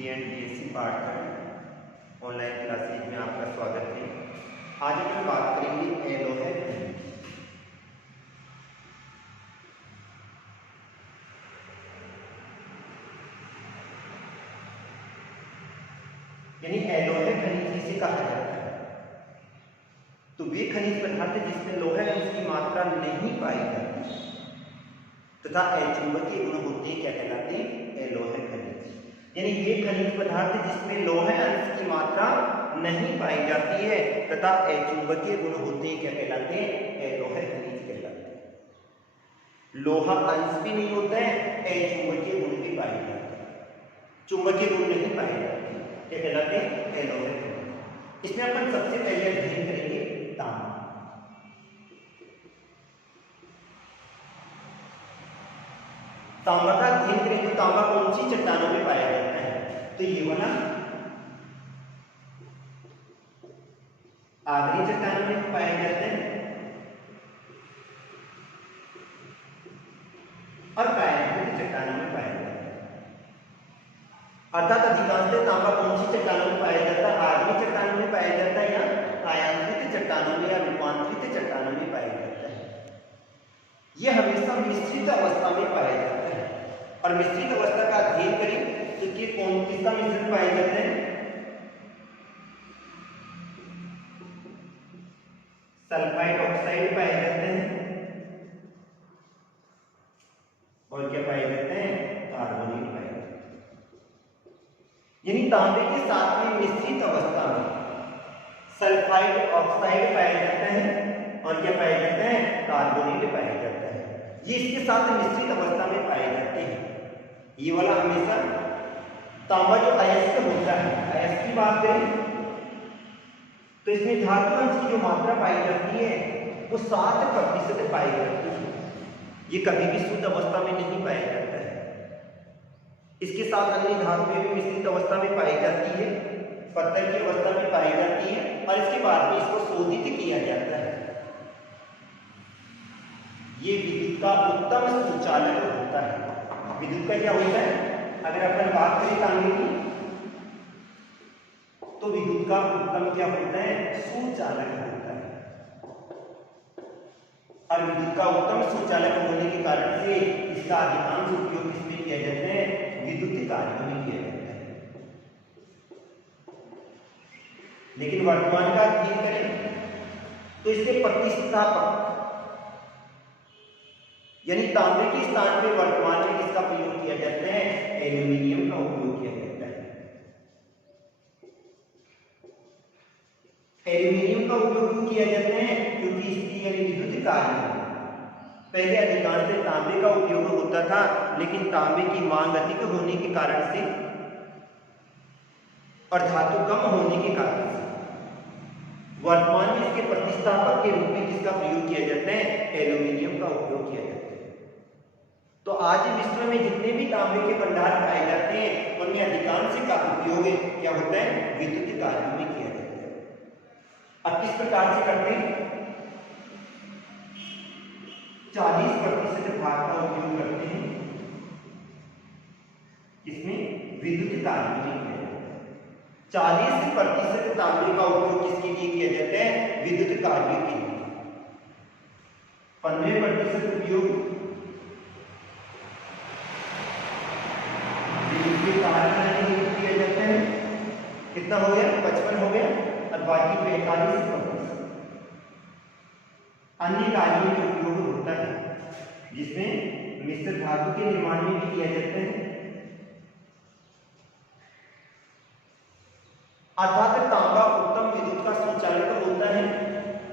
B and BSc part third online classes में आपका स्वागत है। आज हम बात करेंगे एलोहे खनिज। यानी एलोहे खनिज जिसे कहा जाता है तो वे खनिज पदार्थ जिसमें लोहे अंश की मात्रा नहीं पाई जाती तथा अचुंबकीय गुण होते हैं, क्या कहलाते हैं? एलोहे खनिज। यानी ये खनिज पदार्थ जिसमें लोहे अंश की मात्रा नहीं पाई जाती है तथा अचुंबकीय गुण होते हैं, क्या कहलाते हैं? एलोहे खनिज कहलाते हैं। लोहा अंश भी नहीं होता है, अचुंबकीय गुण भी पाए जाते हैं, चुंबकीय गुण नहीं पाए जाते, क्या कहलाते हैं? एलोहे खनिज। इसमें अपन सबसे पहले अध्ययन करेंगे तांबा। तांबा का अध्ययन करें तो तांबा कौन सी चट्टानों में पाया जाता है? तो ये वाला आग्नेय चट्टानों में पाया जाता है और कायाकृत चट्टानों में पाया जाता है। अर्थात अधिकांशतः तांबा कौन सी चट्टानों में पाया जाता है? आग्नेय चट्टानों में पाया जाता है या कायांकृत चट्टानों में या रूपांतरित चट्टानों में पाया जाता है। यह हमेशा मिश्रित अवस्था में पाया जाता है और मिश्रित अवस्था का अध्ययन करें तो ये कौन किसका मिश्रण पाया जाता है? सल्फाइड ऑक्साइड पाए जाते हैं और क्या पाए जाते हैं? कार्बोनेट पाए जाते हैं। यानी तांबे के साथ में मिश्रित अवस्था में सल्फाइड ऑक्साइड पाया जाता है और क्या पाया जाता है? कार्बोनेट पाया जाता है। ये इसके साथ मिश्रित अवस्था में पाए जाते हैं। ये वाला हमेशा तांबा जो अयस्क होता है, अयस्क की बात करें तो इसमें धातु अंश की जो मात्रा पाई जाती है वो 7% पाई जाती है। ये कभी भी शुद्ध अवस्था में नहीं पाया जाता है। इसके साथ अन्य धातुएं भी मिश्रित अवस्था में पाई जाती है, पत्थर की अवस्था में पाई जाती है और इसके बाद में इसको शोधित किया जाता है। ये विद्युत का उत्तम सुचालक होता है। विद्युत का क्या होता है? अगर अपन बात करें तांबे की तो विद्युत का उत्तम क्या होता है? सुचालक होता है। और विद्युत का उत्तम सुचालक होने के कारण से इसका अधिकांश उपयोग किसमें किया जाता है? विद्युत कार्यों में किया जाता है। लेकिन वर्तमान का अध्ययन करें तो इसके प्रतिस्थापक यानी तांबे के स्थान पे वर्तमान में किसका प्रयोग किया जाता है? एल्यूमिनियम का उपयोग किया जाता है। एल्यूमिनियम का उपयोग क्यों किया जाता है? क्योंकि इसकी यानी विद्युत कार्य पहले अधिकांश तांबे का उपयोग होता था, लेकिन तांबे की मांग अधिक होने के कारण से और धातु कम होने के कारण से वर्तमान में इसके प्रतिस्थापक के रूप में किसका प्रयोग किया जाता है? एल्यूमिनियम का उपयोग किया जाता है। तो आज विश्व में जितने भी तांबे के भंडार पाए जाते हैं उनमें अधिकांश का उपयोग क्या होता है? विद्युत कार्यों में किया जाता है। अब किस प्रकार से करते हैं? 40% भाग का उपयोग करते हैं, इसमें विद्युत कार्यों में किया जाता है। 40% तांबे का उपयोग किसके लिए किया जाता है? विद्युत कार्य के लिए। 15% उपयोग किया जाता है। कितना हो गया? 55 हो गया और बाकी 45% अन्य कार्यों में उपयोग होता है, जिसमें मिश्र धातु के निर्माण में भी किया जाता है। अर्थात तांबा उत्तम विद्युत का संचालक होता है।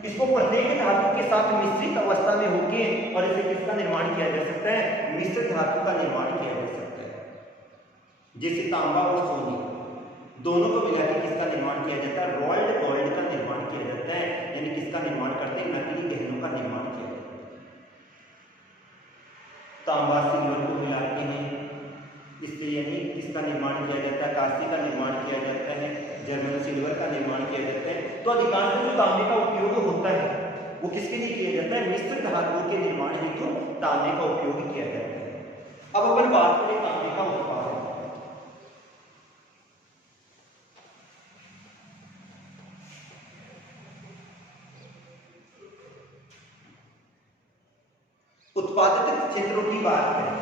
इसको प्रत्येक धातु के साथ मिश्रित अवस्था में होकर और इसे किसका निर्माण किया जा सकता है? मिश्र धातु का निर्माण किया जा सकता है। जैसे तांबा और सोने दोनों को मिलाकर किसका निर्माण किया जाता है? रोल्ड गोल्ड का निर्माण किया जाता है। यानी किसका निर्माण करते हैं? नकली गहनों का निर्माण किया जाता है। तांबा सिल्वर को मिलाते हैं, इससे यानी किसका निर्माण किया जाता है? कांस्य का निर्माण किया जाता है, जर्मन सिल्वर का निर्माण किया जाता है। तो अधिकांश जो तांबे का उपयोग होता है वो किसके लिए किया जाता है? मिश्र धातुओं के निर्माण हेतु तांबे का उपयोग किया जाता है। अब अपन बात करें तांबे का उत्पादन। उत्पादित क्षेत्रों की बात करें,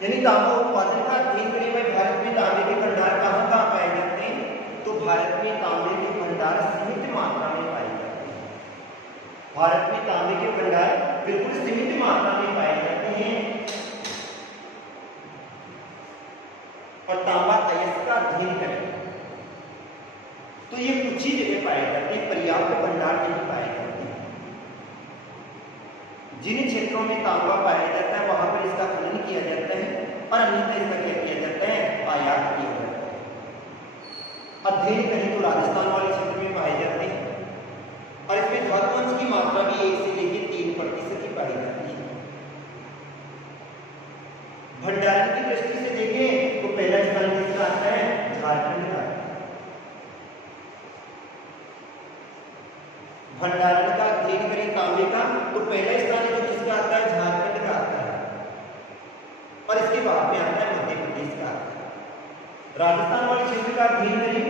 यानी तांबा उत्पादन का अध्ययन करें भाई, भारत में तांबे के भंडार कहाँ कहाँ पाए जाते हैं? तो भारत में तांबे के भंडार सीमित मात्रा में पाए जाते हैं। भारत में तांबे के भंडार बिल्कुल सीमित मात्रा में पाए जाते हैं और तांबा अयस्क का अध्ययन करें तो ये कुछ ही जगह पाए जाते हैं, पर्याप्त भंडार नहीं पाए जाते। जिन क्षेत्रों में तांबा पाया जाता है वहां पर इसका खनन किया जाता है और अन्यथा इसका क्या किया जाता है? आयात किया जाता है। अध्ययन करें तो राजस्थान वाले क्षेत्र में पाए जाते हैं और इसमें धातु अंश की मात्रा भी 1 से लेकर 3% की पाई जाती है। भंडारण की दृष्टि से देखें तो पहला स्थान किसका आता है? झारखंड का। भंडारण का अध्ययन करें तांबे का तो पहला स्थान जो किसका आता है? झारखंड का आता है और इसके बाद में आता है मध्य प्रदेश का। राजस्थान वाले क्षेत्र का अध्ययन करें,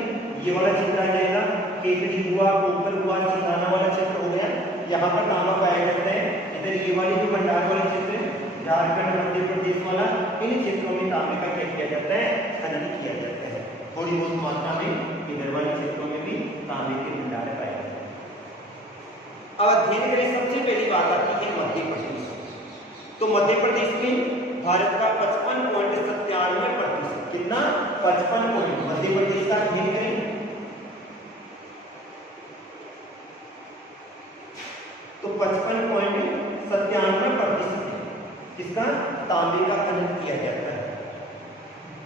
ये वाला क्षेत्र आ जाएगा, केकड़ी हुआ, कोपर हुआ, सिंगाना वाला क्षेत्र हो गया, यहाँ पर तांबा पाया जाता है। इधर ये वाले जो भंडार वाले क्षेत्र झारखंड मध्य प्रदेश वाला, इन क्षेत्रों में तांबे का क्या किया जाता है? खनन किया जाता है। थोड़ी बहुत मात्रा में इधर वाले क्षेत्रों में भी तांबे के भंडार पाए जाते हैं। अब अध्ययन करें, सबसे पहली बात आती है मध्य प्रदेश। तो मध्य प्रदेश में भारत का 55.97%, कितना? 55 पॉइंट। मध्य प्रदेश का अध्ययन करें तो 55.97% किसका? तांबे का खनन किया जाता है,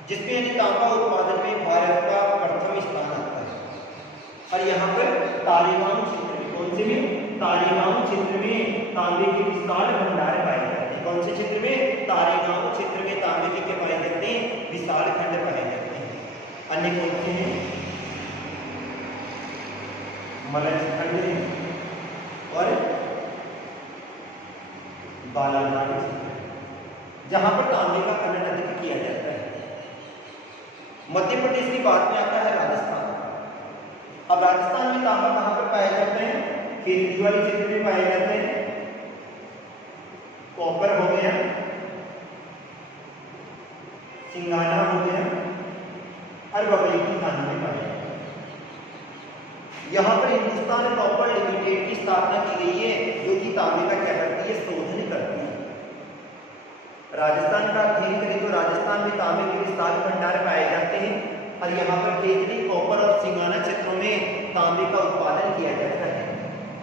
जिसमें यानी तांबा उत्पादन में भारत का प्रथम स्थान आता है। और यहाँ पर तारेगांव क्षेत्र में, कौन से में? तारेगांव क्षेत्र में तांबे के विशाल भंडार पाए जाते हैं। कौन से क्षेत्र में? तारेगांव क्षेत्र में तांबे के क्या पाए जाते हैं? विशाल खंड पाए जाते हैं। अन्य कौन से हैं? मलच खंड और बालाघाट क्षेत्र, जहां पर तांबे का खनन अधिक किया जाता है। मध्य प्रदेश की बात में आता है राजस्थान। अब राजस्थान में तांबा कहां पर पाया जाता है? केकड़ी वाले क्षेत्र में पाए जाते हैं, कॉपर हो गया, सिंगाना हो गया और बबरी की खान में पाए जाते हैं। यहाँ पर हिंदुस्तान कॉपर लिमिटेड की स्थापना की गई है, जो कि तांबे का क्या करती है? शोधन करती है। राजस्थान का अध्ययन करें तो राजस्थान में तांबे के विशाल भंडार पाए जाते हैं और यहाँ पर केकड़ी, कॉपर और सिंगाना क्षेत्रों में तांबे का उत्पादन किया जाता है।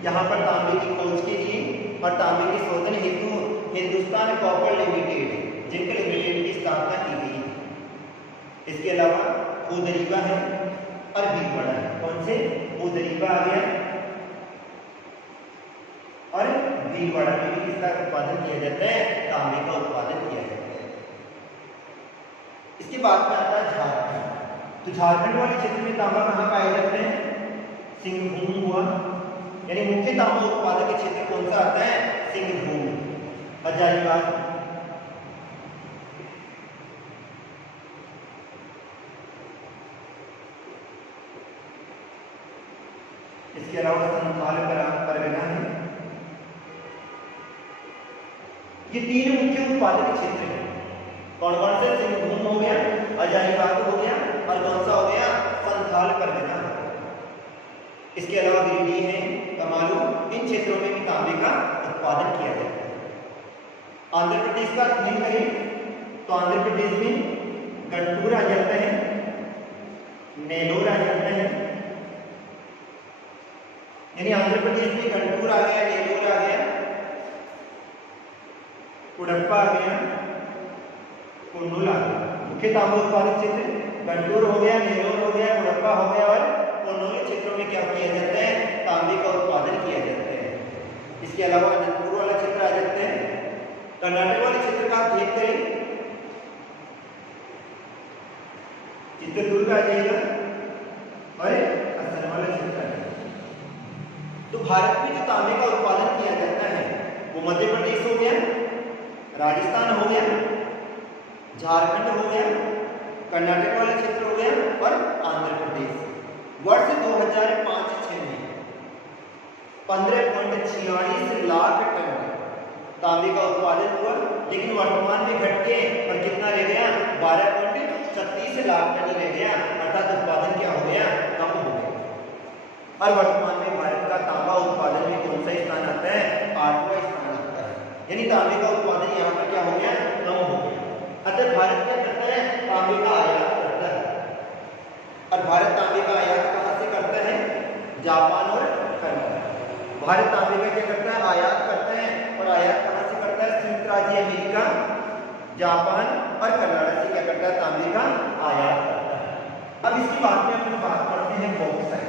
यहाँ पर तांबे की खोज के लिए और तांबे के शोधन हेतु Hindustan copper limited, zinc limited की स्थापना की गई है। इसके अलावा उदरीबा है और भीलवाड़ा है। कौन से? उदरीबा आ गया और भीलवाड़ा में भी किसका उत्पादन किया जाता है? तांबे का उत्पादन किया जाता है। इसके बाद में आता है झारखंड। तो झारखंड वाले क्षेत्र में तांबा कहाँ पाए जाते हैं? सिंहभूम हुआ, यानी मुख्य तांबा उत्पादक क्षेत्र कौन सा आता है? सिंहभूम। हजारीबाग, इसके अलावा संथाल परगना है। ये तीन मुख्य उत्पादक क्षेत्र हैं। कौन कौन से? सिंहभूम हो गया, हजारीबाग हो गया और कौन सा हो गया? संथाल परगना। इसके अलावा गिरिडीह है, कमालू, इन क्षेत्रों में भी तांबे का उत्पादन किया जाता है। आंध्र प्रदेश का अध्ययन करें तो आंध्र प्रदेश में गंटूर आ जाता है, नेलोर आ जाता है, यानी आंध्र प्रदेश में गंटूर आ गया, नेलोर आ गया कुडप्पा आ गया, कुंडुल आ गया। मुख्य तांबा उत्पादक क्षेत्र गंटूर हो गया, नेलोर हो गया, कुडप्पा हो गया और कुंडुल क्षेत्रों में क्या किया जाता है, तांबे का उत्पादन किया जाता है। इसके अलावा अनंतपुर वाला क्षेत्र आ जाते हैं। कर्नाटक वाले क्षेत्र का आप भेद करें, चित्रदुर्ग आ जाएगा और असम वाला क्षेत्र आ जाएगा। तो भारत में जो तांबे का उत्पादन किया जाता है वो मध्य प्रदेश हो गया, राजस्थान हो गया, झारखंड हो गया, कर्नाटक वाला क्षेत्र हो गया और आंध्र प्रदेश। वर्ष 2005-06 में 15.46 लाख टन तांबे का उत्पादन हुआ, लेकिन वर्तमान में घट के और कितना रह गया, 12.36 लाख टन रह गया, अर्थात उत्पादन क्या हो गया, कम हो गया। और वर्तमान में भारत का तांबा उत्पादन में कौन सा स्थान आता है, 8वां स्थान आता है। यानी तांबे का उत्पादन यहाँ पर क्या हो गया, कम हो गया। अतः भारत क्या करता है, तांबे का आयात करता है। और भारत तांबे का आयात कहाँ से करता है, जापान और कनाडा। भारत तांबे का क्या करता है, आयात करता है, और आयात कहाँ से करता है, संयुक्त राज्य अमेरिका, जापान और कनाडा से क्या करता है, तांबे का आयात करता है। अब इसके बाद में अपन बात करते हैं बॉक्साइट।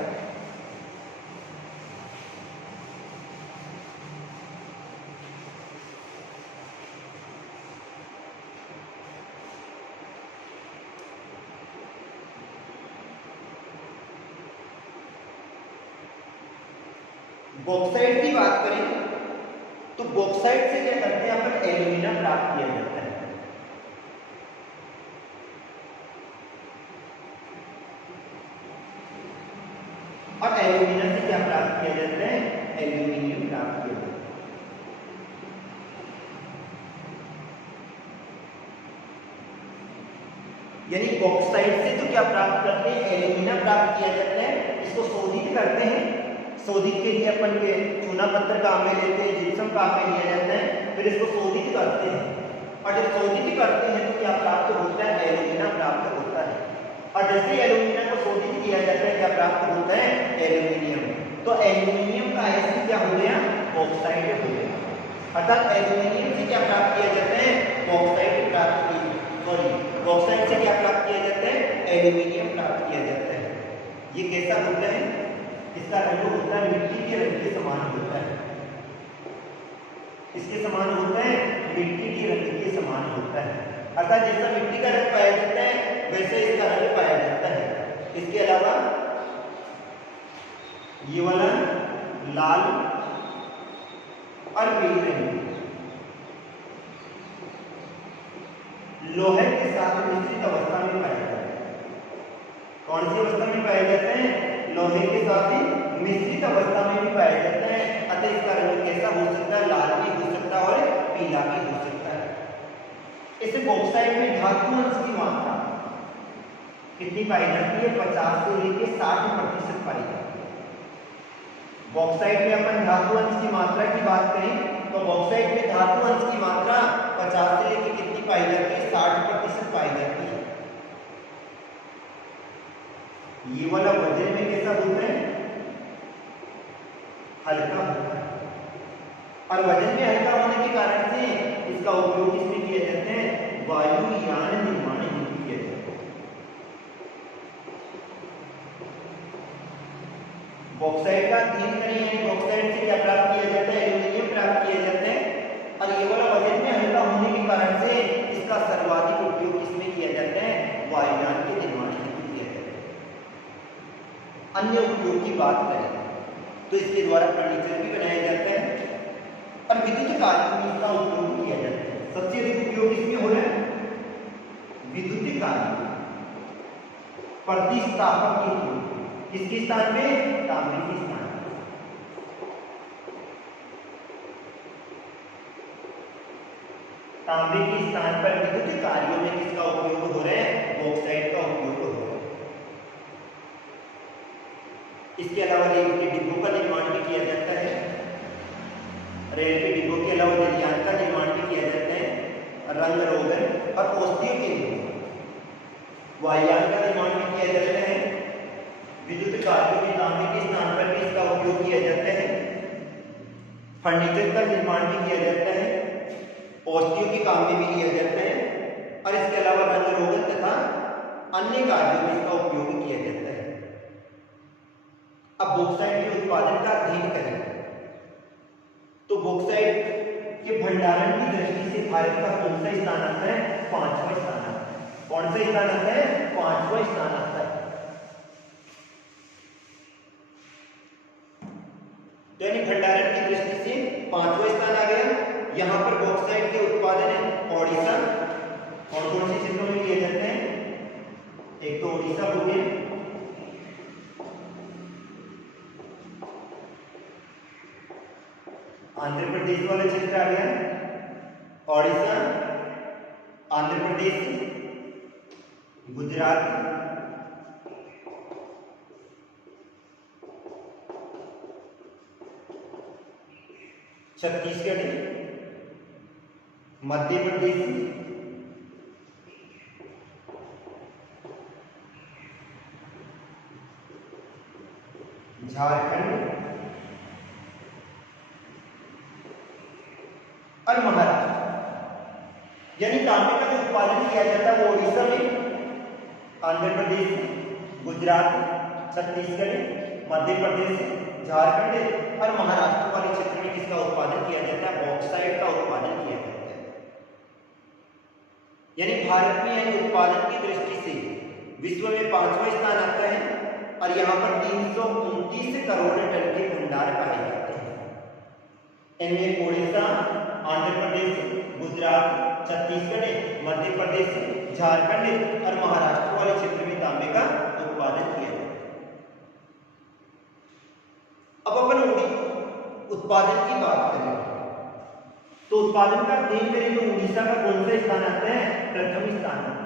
बॉक्साइट की बात करें तो बॉक्साइट से क्या करते हैं अपन, एल्यूमिना प्राप्त किया जाता है। और एल्यूमिना से क्या प्राप्त किया जाता है, एल्यूमिनियम प्राप्त किया जाता है। यानी बॉक्साइट से तो क्या प्राप्त करते हैं, एल्यूमिना प्राप्त किया जाता है। इसको शोधित करते हैं, शोधित के लिए अपन के चूना पत्थर काम में लेते हैं, जिप्सम काम में लिया जाता है, फिर इसको शोधित करते हैं। और जब शोधित करते हैं तो क्या प्राप्त होता है, एल्यूमिना प्राप्त होता है। और जैसे एल्यूमिना को शोधित किया जाता है क्या प्राप्त होता है, एल्यूमिनियम। तो एल्यूमिनियम का आयस्क क्या हो गया, बॉक्साइट हो गया। अर्थात एल्यूमिनियम से क्या प्राप्त किया जाता है, बॉक्साइट प्राप्त की, सॉरी बॉक्साइट से क्या प्राप्त किया जाता है, एल्यूमिनियम प्राप्त किया जाता है। ये कैसा होता है, इसका रंग होता है मिट्टी के रंग के समान होता है। इसके समान होता है, मिट्टी के रंग के समान होता है। अर्थात जैसा मिट्टी का रंग पाया जाता है वैसे इसका रंग पाया जाता है। इसके अलावा ये वाला लाल और पीले रंग लोहे के साथ मिश्रित अवस्था में पाया जाता है। कौन सी अवस्था में पाया जाता है, लोहे के साथ ही मिश्रित अवस्था में भी पाया जाता है। अतः इसका रंग कैसा हो सकता है, लाल भी हो सकता है और पीला भी हो सकता है। इसे बॉक्साइट में धातु अंश की मात्रा कितनी पाई जाती है, 50 से लेकर 60% पाई जाती है। बॉक्साइट में अपन धातु अंश की मात्रा की बात करें तो बॉक्साइट में धातु अंश की मात्रा 50 से लेकर कितनी पाई जाती है, 60% पाई जाती है। ये वाला वजन में कैसा होता है, हल्का होता है। और वजन में हल्का होने के कारण से इसका उपयोग किसमें किया जाता है, वायुयान निर्माण हेतु किया जाता है। बॉक्साइट का अध्ययन करें, यानी बॉक्साइट से क्या प्राप्त किया जाता है, एल्यूमिनियम प्राप्त किया जाता है। और ये वाला वजन में हल्का होने के कारण से इसका सर्वाधिक उपयोग किसमें किया जाता है, वायुयान के निर्माण हेतु किया जाता है। अन्य उपयोग की बात करें तो इसके द्वारा फर्नीचर भी बनाया जाता है और विद्युत कार्यों में इसका उपयोग किया जाता है। सबसे अधिक उपयोग इसमें हो रहा है विद्युत कार्य, प्रतिस्थापक के उपयोग। किसके स्थान पे, तांबे के स्थान पे। तांबे के स्थान पर विद्युत कार्यों में किसका उपयोग हो रहा है, बॉक्साइट का उपयोग हो रहा है। इसके अलावा रेल के डिब्बों का निर्माण भी किया जाता है। रेल के डिब्बों के अलावा जलयान का निर्माण भी किया जाता है। रंग रोगन और औषधियों के लिए वायुयान का निर्माण भी किया जाता है। विद्युत कार्यों में तांबे के स्थान पर भी इसका उपयोग किया जाता है। फर्नीचर का निर्माण भी किया जाता है। औषधियों काम में भी लिया जाता है और इसके अलावा रंग रोगन तथा अन्य कार्यों में इसका उपयोग किया जाता है। अब बॉक्साइट के उत्पादन का अध्ययन करें तो बॉक्साइट के भंडारण की दृष्टि से भारत का कौन सा स्थान आता है? 5वां स्थान आता है। कौन सा स्थान आता है? 5वां स्थान आता है। यानी भंडारण की दृष्टि से 5वां स्थान आ गया। यहाँ पर बॉक्साइट के उत्पादन है ओडिशा। कौन कौन से क्षेत्रों में किए जाते हैं? एक तो ओडिशा हो गया, आंध्र प्रदेश वाला क्षेत्र आ गया, ओडिशा, आंध्र प्रदेश, गुजरात, छत्तीसगढ़, मध्य प्रदेश, झारखंड और महाराष्ट्र। यानी तांबे का जो उत्पादन किया जाता है वो ओडिशा में, आंध्र प्रदेश, गुजरात, छत्तीसगढ़, मध्य प्रदेश, झारखंड और महाराष्ट्र वाले क्षेत्र में किसका उत्पादन किया जाता है? बॉक्साइट का उत्पादन किया जाता है। यानी भारत में यानी उत्पादन की दृष्टि से विश्व में 5वां स्थान आता है और यहाँ पर 329 करोड़ टन के भंडार पाए जाते हैं। इनमें ओडिशा, आंध्र प्रदेश, गुजरात, छत्तीसगढ़, मध्य प्रदेश, झारखंड और महाराष्ट्र वाले क्षेत्र में तांबे का उत्पादन किया जाता है। अब अपन उत्पादन की बात करें तो उत्पादन का अध्ययन करें तो उड़ीसा का कौन सा स्थान आता है? प्रथम स्थान आता है।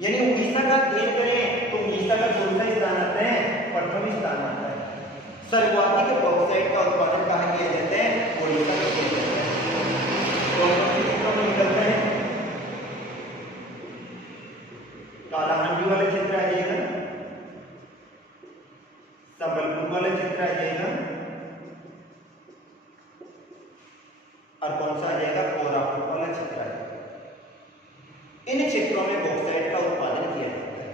यानी उड़ीसा का अध्ययन करें तो उड़ीसा का कौन सा स्थान आता है? प्रथम स्थान आता है। सर्वाधिक बॉक्साइट का उत्पादन कहाँ किया जाता है? ओडिशा में किया जाता है। कौन से क्षेत्रों में निकलता है? कालाहांडी वाला क्षेत्र आ जाएगा, संबलपुर वाला क्षेत्र आ जाएगा और कौन सा आ जाएगा? कोरापुट वाला क्षेत्र आ जाएगा। इन क्षेत्रों में बॉक्साइट का उत्पादन किया जाता है।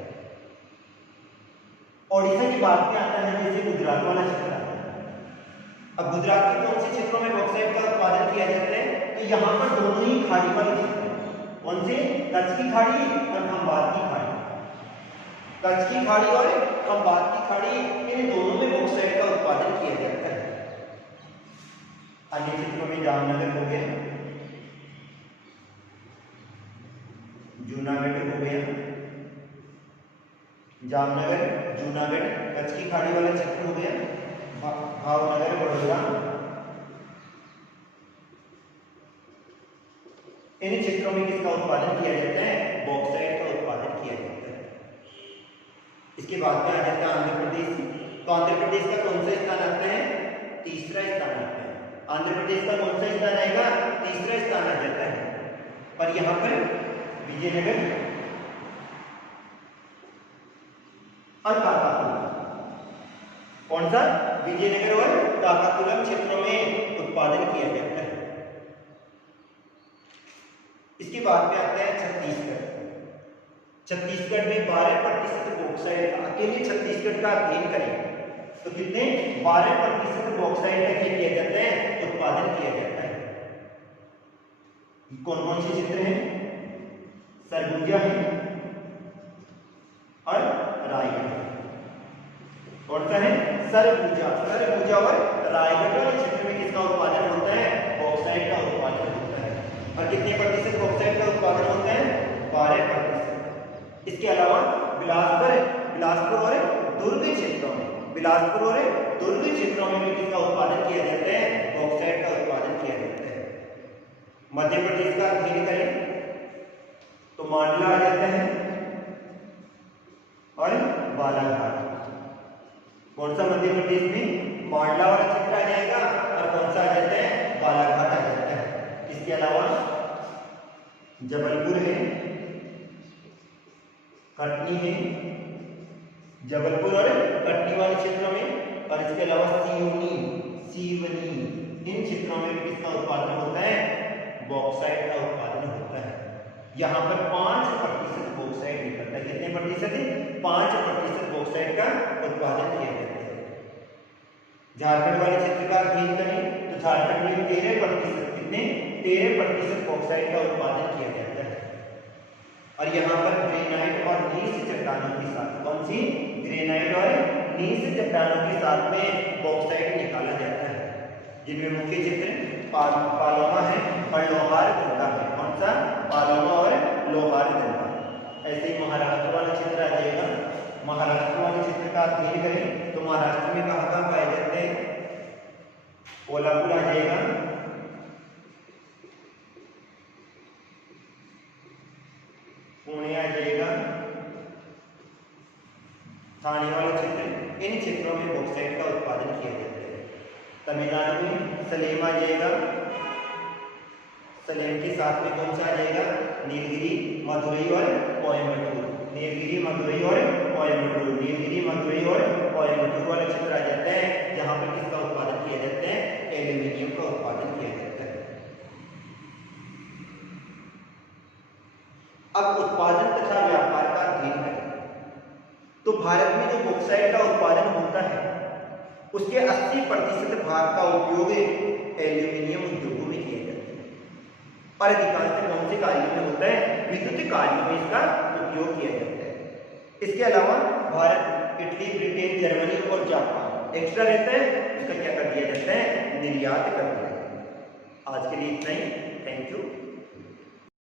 ओडिशा की बात में आता है जैसे गुजरात वाला क्षेत्र आता है। अब गुजरात के कौन से क्षेत्रों में बॉक्साइट का उत्पादन किया जाता है? तो यहाँ पर दोनों ही खाड़ी वाले क्षेत्र हैं। कौन से? कच्छ की खाड़ी और खंबात की खाड़ी। कच्छ की खाड़ी और खंबात की खाड़ी, इन दोनों में बॉक्साइट का उत्पादन किया जाता है। अन्य क्षेत्रों में जामनगर हो गया, जूनागढ़ हो गया, जामनगर, जूनागढ़, कच्छ की खाड़ी वाला क्षेत्र हो गया, भावनगर, बड़ौदा। इन क्षेत्रों में किसका उत्पादन किया जाता है? बॉक्साइट का उत्पादन किया जाता है। इसके बाद में आ जाता है आंध्र प्रदेश। तो आंध्र प्रदेश का कौन सा स्थान आता है? तीसरा स्थान आता है। आंध्र प्रदेश का कौन सा स्थान आएगा? तीसरा स्थान आ जाता है। और यहाँ पर विजयनगर और काकाकुलम, कौन सा? विजयनगर और काकाकुलम क्षेत्रों में उत्पादन किया जाता है। इसके बाद में आता है छत्तीसगढ़। छत्तीसगढ़ में 12% बॉक्साइट, अकेले छत्तीसगढ़ का अध्ययन करें तो कितने? 12% बॉक्साइट का क्या किया जाता है? उत्पादन किया जाता है। कौन कौन से क्षेत्र हैं? सरगुजा है और रायगढ़। कौन सा है? सरगुजा और रायगढ़ वाले क्षेत्र में किसका उत्पादन होता है? बॉक्साइट का उत्पादन होता है। और कितने प्रतिशत बॉक्साइट का उत्पादन होता है? 12%। इसके अलावा बिलासपुर और दुर्ग क्षेत्रों में, बिलासपुर और दुर्ग क्षेत्रों में भी किसका उत्पादन किया जाता है? बॉक्साइट का उत्पादन किया जाता है। मध्य प्रदेश का अध्ययन करें तो मांडला आ जाता है, मध्य प्रदेश में मांडला वाला क्षेत्र आ जाएगा और कौन सा आ जाता है, बालाघाट आ जाता है। इसके अलावा जबलपुर है, कटनी है, जबलपुर और कटनी वाले क्षेत्रों में, और इसके अलावा सिवनी, इन क्षेत्रों में भी किसका उत्पादन होता है, बॉक्साइट का उत्पादन होता है। यहाँ पर 5% बॉक्साइट निकलता है। कितने प्रतिशत? 5% बॉक्साइट का उत्पादन किया जाता है। झारखंड वाले क्षेत्र का अध्ययन करें तो झारखंड में 13%, कितने, 13% बॉक्साइट का उत्पादन किया जाता है। और यहाँ पर ग्रेनाइट और नीस चट्टानों के साथ, कौन सी, ग्रेनाइट और नीस चट्टानों के साथ में बॉक्साइट निकाला जाता है, जिनमें मुख्य क्षेत्र पालोमा है और लोहार दंडा है। कौन सा, पालोमा और लोहार दंडा। ऐसे ही महाराष्ट्र वाला क्षेत्र आ जाएगा। महाराष्ट्र वाले क्षेत्र का अध्ययन करें तो महाराष्ट्र में कहाँ कहाँ पाए जाते हैं, कोल्हापुर आ जाएगा, पुणे आ जाएगा, ठाणे वाला क्षेत्र, इन क्षेत्रों में बॉक्साइट का उत्पादन किया जाता है। तमिलनाडु में सलेम आ जाएगा, सलेम के साथ में कौन सा आ जाएगा, नीलगिरी, मदुरई और कोयम्बटूर, नीलगिरी, मदुरई और कोयम्बटूर, नीलगिरी, मदुरई और कोयम्बटूर वाला क्षेत्र आ जाता है, जहां पर किसका उत्पादन किया जाता है, एल्यूमिनियम का उत्पादन किया जाता है। अब उत्पादन तथा व्यापार का अध्ययन करें तो भारत में जो बॉक्साइट का उत्पादन होता है उसके 80% भाग का उपयोग एल्यूमिनियम उद्योगों में किया जाता है, और अधिकांश कौन से कार्यों में होता है, विद्युत कार्यों में इसका उपयोग किया जाता है। इसके अलावा भारत, इटली, ब्रिटेन, जर्मनी और जापान एक्स्ट्रा रहता है, उसका क्या कर दिया जाता है, निर्यात कर दिया जाता है। आज के लिए इतना ही, थैंक यू।